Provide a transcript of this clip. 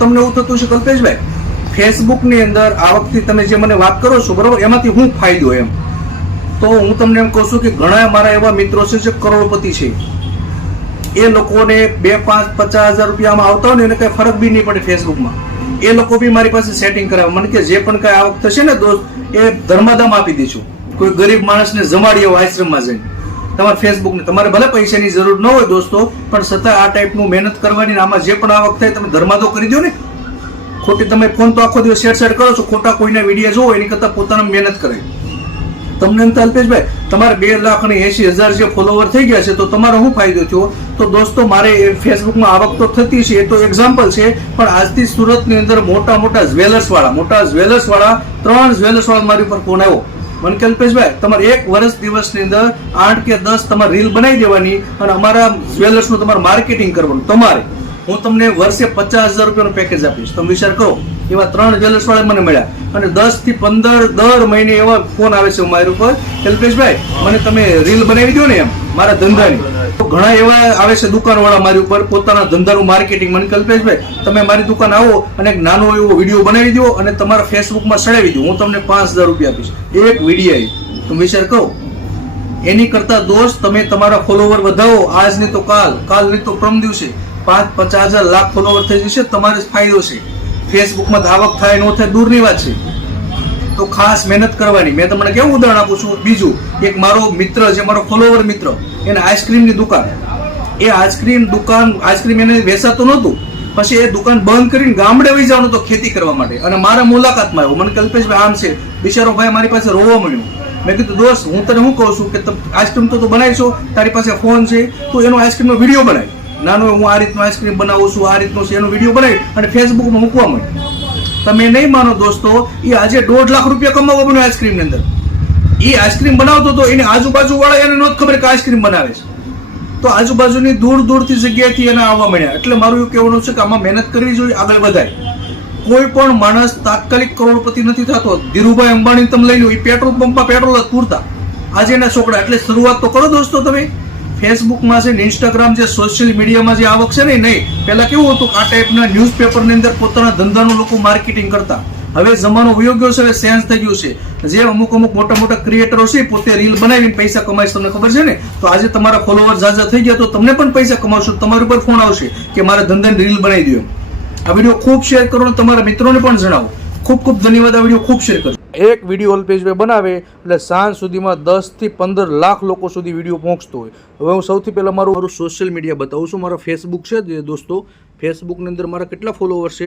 તમને એવું થતું છે કલ્પેશભાઈ, ફેસબુકની અંદર આ વખતે તમે જે મને વાત કરો છો બરોબર, એમાંથી હું ફાયદો એમ તો હું તમને એમ કહું છું કે ઘણા મારા એવા મિત્રો છે જે કરોડપતિ છે, એ લોકોને 2-5-50,000 રૂપિયામાં આવતા હોય ને એને કઈ ફરક બી નહીં પડે ફેસબુકમાં, એ લોકો બી મારી પાસે સેટિંગ કરાવે મને કે જે પણ કઈ આવક થશે ને દોસ્ત એ ધર્માદામ આપી દઈશું, કોઈ ગરીબ માણસને જમાડી આવો આશ્રમમાં જઈને, તમારે ફેસબુકને તમારે ભલે પૈસાની જરૂર ન હોય દોસ્તો, પણ છતાં આ ટાઈપનું મહેનત કરવાની, આમાં જે પણ આવક થાય તમે ધર્માદો કરી દો ને, ખોટી તમે ફોન તો આખો દિવસ શેર કરો છો, ખોટા કોઈના વિડીયો જોવો એની કરતા પોતાના મહેનત કરે. તમને એમ અલ્પેશભાઈ તમારે 2,80,000 જે ફોલોવર થઈ ગયા છે તો તમારો શું ફાયદો થયો? તો દોસ્તો મારે ફેસબુકમાં આવક તો થતી છે, એ તો એક્ઝામ્પલ છે, પણ આજથી સુરતની અંદર મોટા જ્વેલર્સ વાળા 3 જ્વેલર્સ વાળા મારી ઉપર ફોન આવ્યો મને કે અલ્પેશભાઈ તમારે 1 દિવસની અંદર 8 કે 10 તમારે રીલ બનાવી દેવાની અને અમારા જ્વેલર્સનું તમારે માર્કેટિંગ કરવાનું, તમારે હું તમને વર્ષે 50,000 રૂપિયાનું પેકેજ આપીશ. તમે વિચાર કરો, એવા 3 જ્વેલર્સ વાળા મને મળ્યા અને 10 થી 15 દર મહિને એવા ફોન આવે છે મારી ઉપર, કલ્પેશભાઈ મને તમે રીલ બનાવી દો ને એમ મારા ધંધાની. તો ઘણા એવા આવે છે દુકાન વાળા મારી ઉપર પોતાના ધંધાનું માર્કેટિંગ, મને કલ્પેશભાઈ તમે મારી દુકાન આવો અને એક નાનો એવો વિડીયો બનાવી દો અને તમારા ફેસબુકમાં ચડાવી દો, હું તમને 5,000 રૂપિયા આપીશ એક વિડીયો. તમે વિચાર કરો, એની કરતા દોસ્ત તમે તમારા ફોલોવર વધાવો, આજ નહીં તો કાલ નહીં તો પરમ દિવસે 5-50,000 લાખ ફોલોવર થઈ જશે, તમારે ફાયદો છે. ફેસબુકમાં આવક થાય ન થાય દૂરની વાત છે, તો ખાસ મહેનત કરવાની. મેં તમને કેવું ઉદાહરણ આપું છું. બીજું એક મારો મિત્ર છે, મારો ફોલોવર મિત્ર, એને આઈસ્ક્રીમની દુકાન, એ આઈસ્ક્રીમ એને વેચાતું નહોતું, પછી એ દુકાન બંધ કરીને ગામડે વહી જવાનું તો ખેતી કરવા માટે, અને મારા મુલાકાતમાં આવ્યો, મને કલ્પેશભાઈ આમ છે, બિચારો ભાઈ મારી પાસે રોવા મળ્યો. મેં કીધું દોસ્ત હું તને શું કહું છું કે આઈસ્ક્રીમ તો બનાવીશો, તારી પાસે ફોન છે, તું એનો આઈસ્ક્રીમનો વિડીયો બનાવી નાનો, હું આ રીતનું આઈસ્ક્રીમ બનાવું છું, આ રીતનું છે, એનો વિડીયો બનાવી અને ફેસબુકમાં મૂકવા માંડ્યો. તમે નહીં માનો દોસ્તો, એ આજે 1.5 લાખ રૂપિયા કમાવા બન્યો આઈસ્ક્રીમની અંદર. એ આઈસ્ક્રીમ બનાવતો હતો, એને આજુબાજુ વાળા એને નહોતી ખબર કે આઈસ્ક્રીમ બનાવે છે, તો આજુબાજુની દૂરથી જગ્યાએથી એને આવવા મળ્યા. એટલે મારું એવું કહેવાનું છે કે આમાં મહેનત કરવી જોઈએ, આગળ વધાય. કોઈ પણ માણસ તાત્કાલિક કરોડપતિ નથી થતો. ધીરુભાઈ અંબાણી તમે લઈ લો, એ પેટ્રોલ પંપમાં પેટ્રોલ જ પૂરતા, આજે એના છોકરા. એટલે શરૂઆત તો કરો દોસ્તો તમે. ફેસબુકમાં છે, ઇન્સ્ટાગ્રામ જે સોશિયલ મીડિયામાં જે આવક છે ને, નહીં પહેલા કેવું હતું આ ટાઈપના ન્યૂઝપેપરની અંદર પોતાના ધંધાનું લોકો માર્કેટિંગ કરતા. હવે જમાનો વયો ગયો છે, હવે ચેન્જ થઈ ગયું છે. જે અમુક મોટા ક્રિએટરો છે પોતે રીલ બનાવીને પૈસા કમાય, તમને ખબર છે ને. તો આજે તમારા ફોલોવર ઝાઝા થઈ ગયા તો તમને પણ પૈસા કમાવશો, તમારી ઉપર ફોન આવશે કે મારા ધંધાની રીલ બનાવી દો. આ વિડીયો ખૂબ શેર કરો, તમારા મિત્રોને પણ જણાવો. ખૂબ ધન્યવાદ. આ વિડીયો ખૂબ શેર કરો. એક વિડીયો અલ્પેશભાઈ બનાવે એટલે સાંજ સુધીમાં 10 થી 15 લાખ લોકો સુધી વિડીયો પહોંચતો હોય. હવે હું સૌથી પહેલા મારું સોશિયલ મીડિયા બતાવું છું. મારા ફેસબુક છે દોસ્તો, ફેસબુકની અંદર મારા કેટલા ફોલોવર્સ છે